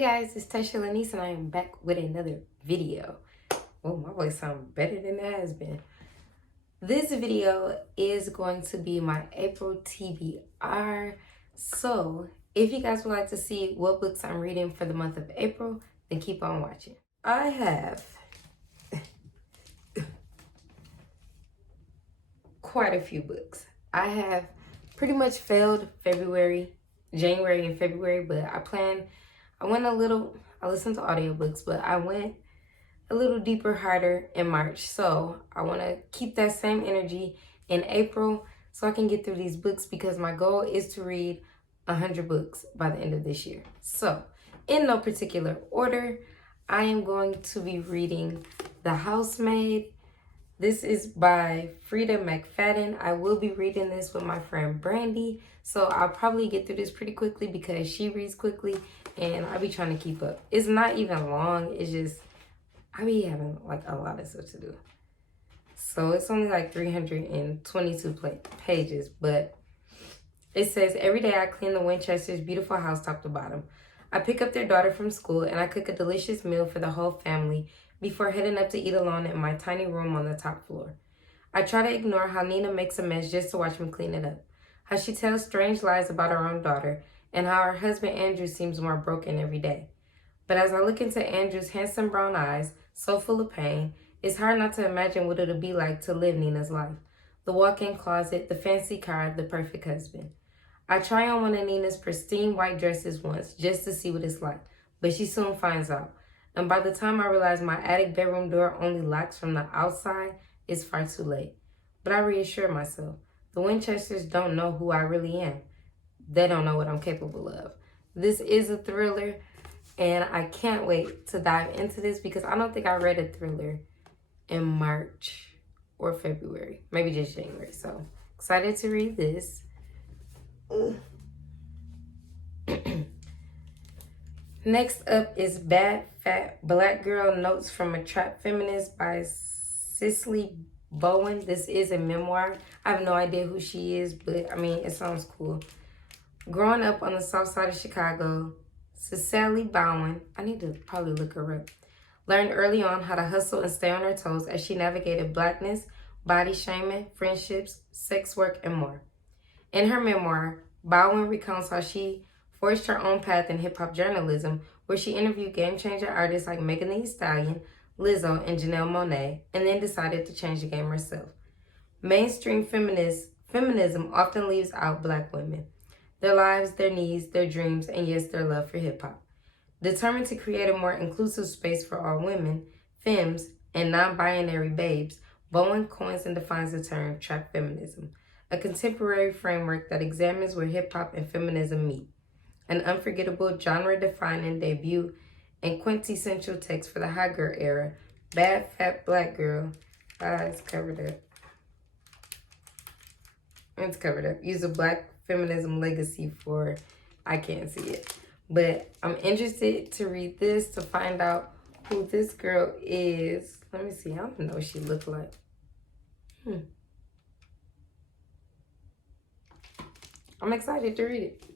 Hey guys, it's tashayleniece and I am back with another video. Oh, my voice sounds better than it has been. This video is going to be my April TBR. So, if you guys would like to see what books I'm reading for the month of April, then keep on watching. I have quite a few books. I have pretty much failed January and February, but I listened to audiobooks, but I went a little deeper, harder in March. So I want to keep that same energy in April so I can get through these books because my goal is to read 100 books by the end of this year. So in no particular order, I am going to be reading The Housemaid. This is by Frida McFadden. I will be reading this with my friend Brandy. So I'll probably get through this pretty quickly because she reads quickly and I'll be trying to keep up. It's not even long. It's just, I be having like a lot of stuff to do. So it's only like 322 pages, but it says, every day I clean the Winchester's beautiful house top to bottom. I pick up their daughter from school and I cook a delicious meal for the whole family before heading up to eat alone in my tiny room on the top floor. I try to ignore how Nina makes a mess just to watch me clean it up, how she tells strange lies about her own daughter, and how her husband Andrew seems more broken every day. But as I look into Andrew's handsome brown eyes, so full of pain, it's hard not to imagine what it'll be like to live Nina's life. The walk-in closet, the fancy car, the perfect husband. I try on one of Nina's pristine white dresses once just to see what it's like, but she soon finds out. And by the time I realize my attic bedroom door only locks from the outside, it's far too late. But I reassure myself, the Winchesters don't know who I really am. They don't know what I'm capable of. This is a thriller, and I can't wait to dive into this because I don't think I read a thriller in March or February, maybe just January. So excited to read this. Next up is Bad Fat Black Girl Notes from a Trap Feminist by Cicely Bowen. This is a memoir. I have no idea who she is, but I mean, it sounds cool. Growing up on the south side of Chicago, Cicely Bowen, I need to probably look her up, learned early on how to hustle and stay on her toes as she navigated blackness, body shaming, friendships, sex work, and more. In her memoir, Bowen recounts how she forged her own path in hip-hop journalism, where she interviewed game-changer artists like Megan Thee Stallion, Lizzo, and Janelle Monáe, and then decided to change the game herself. Mainstream feminism often leaves out Black women, their lives, their needs, their dreams, and yes, their love for hip-hop. Determined to create a more inclusive space for all women, femmes, and non-binary babes, Bowen coins and defines the term trap feminism, a contemporary framework that examines where hip-hop and feminism meet. An unforgettable genre-defining debut and quintessential text for the hot girl era, Bad Fat Black Girl, it's covered up. It's covered up. Use a Black feminism legacy for, I can't see it. But I'm interested to read this to find out who this girl is. Let me see. I don't know what she looked like. I'm excited to read it.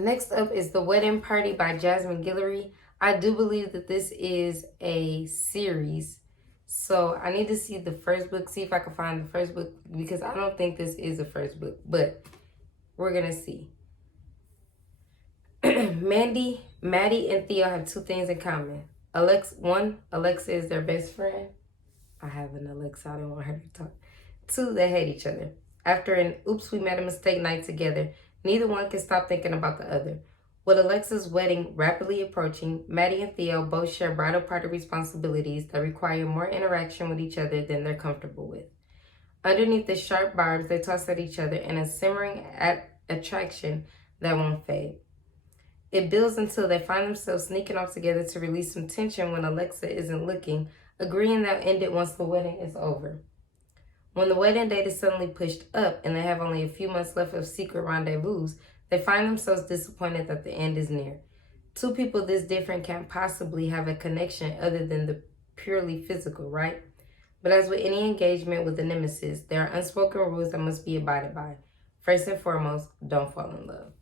Next up is The Wedding Party by Jasmine Guillory. I do believe that this is a series. So I need to see the first book, see if I can find the first book, because I don't think this is the first book, but we're going to see. Maddie, and Theo have two things in common. Alexa is their best friend. I have an Alexa, I don't want her to talk. 2, they hate each other. After an oops, we made a mistake night together, neither one can stop thinking about the other. With Alexa's wedding rapidly approaching, Maddie and Theo both share bridal party responsibilities that require more interaction with each other than they're comfortable with. Underneath the sharp barbs, they toss at each other in a simmering attraction that won't fade. It builds until they find themselves sneaking off together to release some tension when Alexa isn't looking, agreeing they'll end it once the wedding is over. When the wedding date is suddenly pushed up and they have only a few months left of secret rendezvous, they find themselves disappointed that the end is near. Two people this different can't possibly have a connection other than the purely physical, right? But as with any engagement with a nemesis, there are unspoken rules that must be abided by. First and foremost, don't fall in love.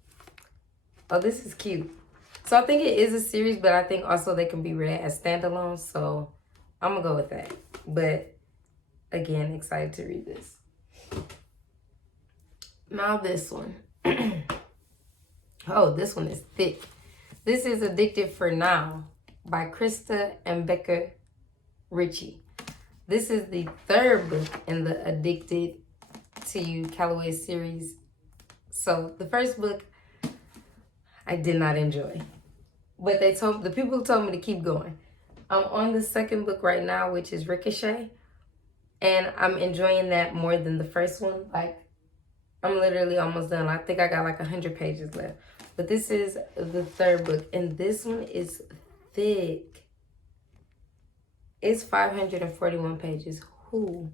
Oh, this is cute. So I think it is a series, but I think also they can be read as standalones. So I'm going to go with that. But again, excited to read this. Now this one. Oh, this one is thick. This is Addicted for Now by Krista and Becca Ritchie. This is the third book in the Addicted to You Callaway series. So the first book I did not enjoy, but the people told me to keep going. I'm on the second book right now, which is Ricochet, and I'm enjoying that more than the first one. Like, I'm literally almost done. I think I got like 100 pages left. But this is the third book, and this one is thick. It's 541 pages. Who?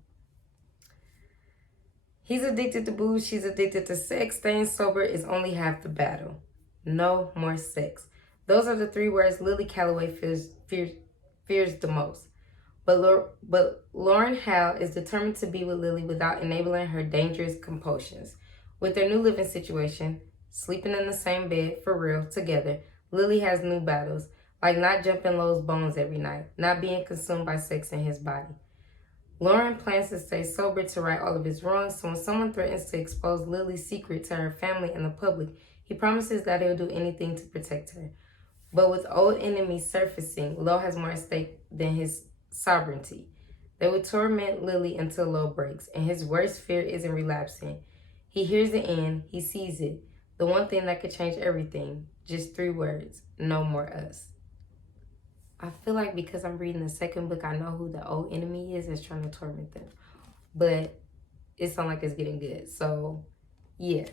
He's addicted to booze. She's addicted to sex. Staying sober is only half the battle. No more sex. Those are the three words Lily Calloway fears the most. But Lauren Howe is determined to be with Lily without enabling her dangerous compulsions. With their new living situation, sleeping in the same bed for real together, Lily has new battles, like not jumping Lowe's bones every night, not being consumed by sex in his body. Lauren plans to stay sober to right all of his wrongs, so when someone threatens to expose Lily's secret to her family and the public, he promises that he'll do anything to protect her. But with old enemies surfacing, Lo has more at stake than his sovereignty. They will torment Lily until Lo breaks, and his worst fear isn't relapsing. He hears the end, he sees it. The one thing that could change everything. Just 3 words. No more us. I feel like because I'm reading the second book, I know who the old enemy is that's trying to torment them. But it sounds like it's getting good. So, yeah.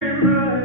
Bye.